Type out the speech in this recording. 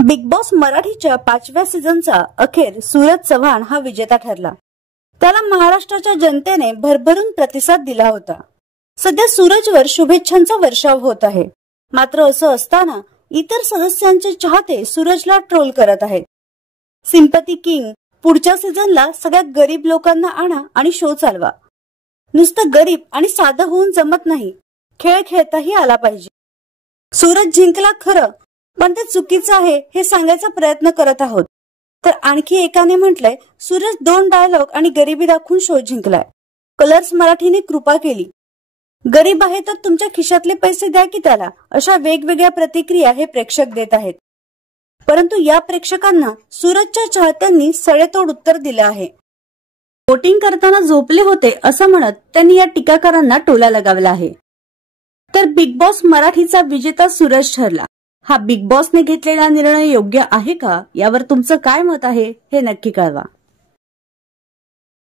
Big boss मराठीच्या 5व्या सीझनचा अखेर सूरज चव्हाण हा विजेता ठरला। त्याला महाराष्ट्राच्या जनतेने भरभरून प्रतिसाद दिला होता। सध्या सूरजवर शुभेच्छांचा वर्षाव होत आहे। मात्र असं असताना इतर सदस्यांचे चाहते सूरजला ट्रोल करत आहेत। सिंपती किंग, पुढच्या सीझनला सगळ्या गरीब लोकांना आणा आणि शो चालवा। नुसतं गरीब आणि साधं होऊन जमत नाही, खेळ खेळताही आला पाहिजे। सूरज जिंकला खरं, पण ते चुकीचं आहे हे सांगायचा प्रयत्न करत आहोत। तर आणखी एकाने म्हटलंय, सूरज 2 डायलॉग आणि गरिबी दाखवून शो जिंकलाय। कलर्स मराठीने कृपा केली, गरीब आहे तर तुमच्या खिशातले पैसे द्या की त्याला। अशा वेगवेगळ्या प्रतिक्रिया हे प्रेक्षक देत आहेत। परंतु या प्रेक्षकांना सूरजच्या चाहत्यांनी सडेतोड उत्तर दिलं आहे। वोटिंग करताना झोपले होते असं म्हणत त्यांनी या टीकाकारांना टोला लगावला आहे। तर बिग बॉस मराठीचा विजेता सूरज ठरला। हा बिग बॉसने घेतलेला निर्णय योग्य आहे का, यावर तुमचं काय मत आहे हे नक्की कळवा।